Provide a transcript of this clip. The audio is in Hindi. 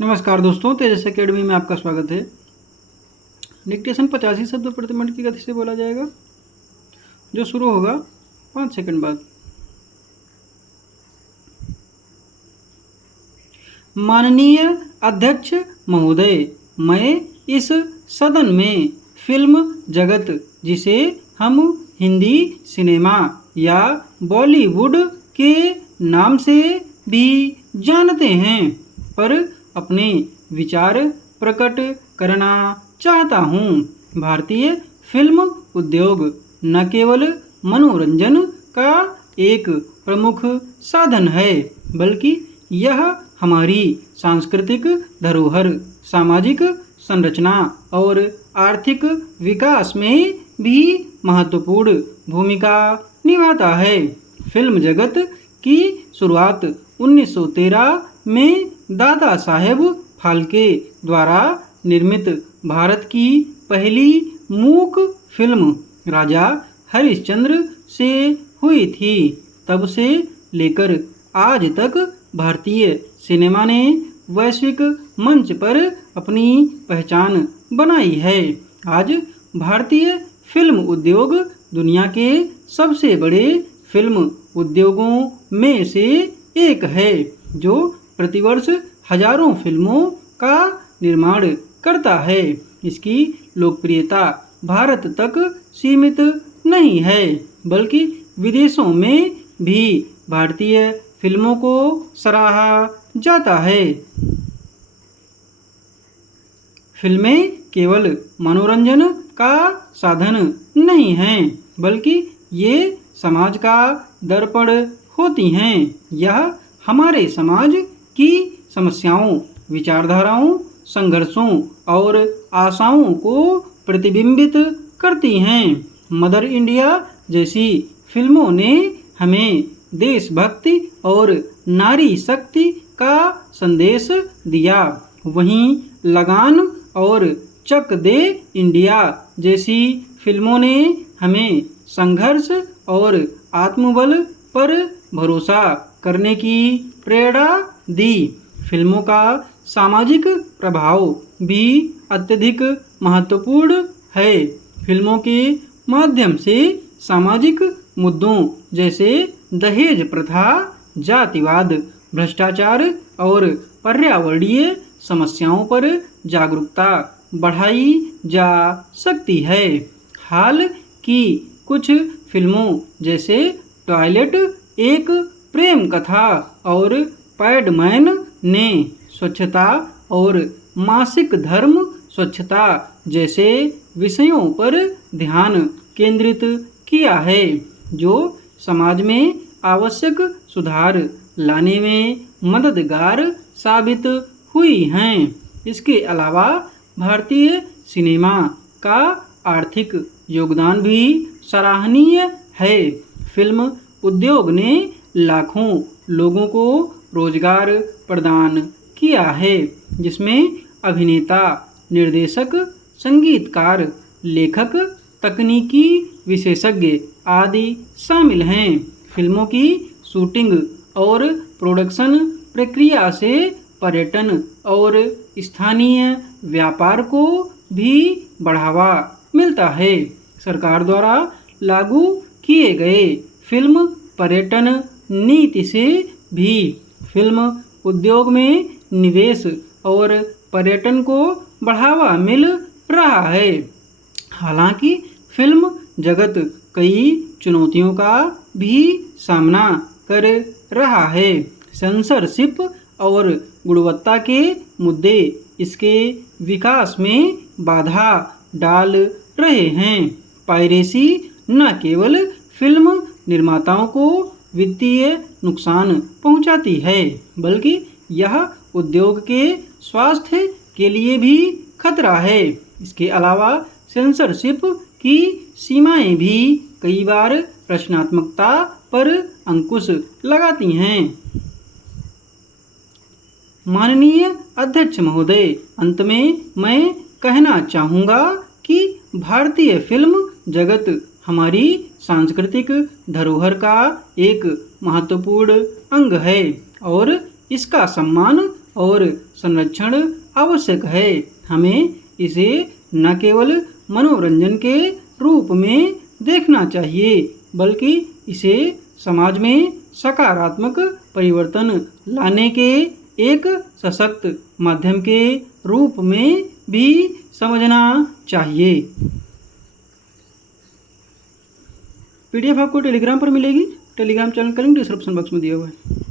नमस्कार दोस्तों, तेजस एकेडमी में आपका स्वागत है। डिक्टेशन 85 शब्द प्रति मिनट की गति से बोला जाएगा, जो शुरू होगा 5 सेकंड बाद। माननीय अध्यक्ष महोदय, मैं इस सदन में फिल्म जगत, जिसे हम हिंदी सिनेमा या बॉलीवुड के नाम से भी जानते हैं, पर अपने विचार प्रकट करना चाहता हूँ। भारतीय फिल्म उद्योग न केवल मनोरंजन का एक प्रमुख साधन है, बल्कि यह हमारी सांस्कृतिक धरोहर, सामाजिक संरचना और आर्थिक विकास में भी महत्वपूर्ण भूमिका निभाता है। फिल्म जगत की शुरुआत 1913 में दादा साहेब फाल्के द्वारा निर्मित भारत की पहली मूक फिल्म राजा हरिश्चंद्र से हुई थी। तब से लेकर आज तक भारतीय सिनेमा ने वैश्विक मंच पर अपनी पहचान बनाई है। आज भारतीय फिल्म उद्योग दुनिया के सबसे बड़े फिल्म उद्योगों में से एक है, जो प्रतिवर्ष हजारों फिल्मों का निर्माण करता है। इसकी लोकप्रियता भारत तक सीमित नहीं है, बल्कि विदेशों में भी भारतीय फिल्मों को सराहा जाता है। फिल्में केवल मनोरंजन का साधन नहीं हैं, बल्कि ये समाज का दर्पण होती हैं। यह हमारे समाज की समस्याओं, विचारधाराओं, संघर्षों और आशाओं को प्रतिबिंबित करती हैं। मदर इंडिया जैसी फिल्मों ने हमें देशभक्ति और नारी शक्ति का संदेश दिया। वहीं लगान और चक दे इंडिया जैसी फिल्मों ने हमें संघर्ष और आत्मबल पर भरोसा करने की प्रेरणा दी। फिल्मों का सामाजिक प्रभाव भी अत्यधिक महत्वपूर्ण है। फिल्मों के माध्यम से सामाजिक मुद्दों जैसे दहेज प्रथा, जातिवाद, भ्रष्टाचार और पर्यावरणीय समस्याओं पर जागरूकता बढ़ाई जा सकती है। हाल की कुछ फिल्मों जैसे टॉयलेट एक प्रेम कथा और पैडमैन ने स्वच्छता और मासिक धर्म स्वच्छता जैसे विषयों पर ध्यान केंद्रित किया है, जो समाज में आवश्यक सुधार लाने में मददगार साबित हुई हैं। इसके अलावा भारतीय सिनेमा का आर्थिक योगदान भी सराहनीय है। फिल्म उद्योग ने लाखों लोगों को रोजगार प्रदान किया है, जिसमें अभिनेता, निर्देशक, संगीतकार, लेखक, तकनीकी विशेषज्ञ आदि शामिल हैं। फिल्मों की शूटिंग और प्रोडक्शन प्रक्रिया से पर्यटन और स्थानीय व्यापार को भी बढ़ावा मिलता है। सरकार द्वारा लागू किए गए फिल्म पर्यटन नीति से भी फिल्म उद्योग में निवेश और पर्यटन को बढ़ावा मिल रहा है। हालांकि फिल्म जगत कई चुनौतियों का भी सामना कर रहा है। सेंसरशिप और गुणवत्ता के मुद्दे इसके विकास में बाधा डाल रहे हैं। पायरेसी न केवल फिल्म निर्माताओं को वित्तीय नुकसान पहुंचाती है, बल्कि यह उद्योग के स्वास्थ्य के लिए भी खतरा है। इसके अलावा सेंसरशिप की सीमाएं भी कई बार रचनात्मकता पर अंकुश लगाती हैं। माननीय अध्यक्ष महोदय, अंत में मैं कहना चाहूँगा कि भारतीय फिल्म जगत हमारी सांस्कृतिक धरोहर का एक महत्वपूर्ण अंग है और इसका सम्मान और संरक्षण आवश्यक है। हमें इसे न केवल मनोरंजन के रूप में देखना चाहिए बल्कि इसे समाज में सकारात्मक परिवर्तन लाने के एक सशक्त माध्यम के रूप में भी समझना चाहिए। पीडीएफ आपको टेलीग्राम पर मिलेगी। टेलीग्राम चैनल का लिंक डिस्क्रिप्शन बॉक्स में दिया हुआ है।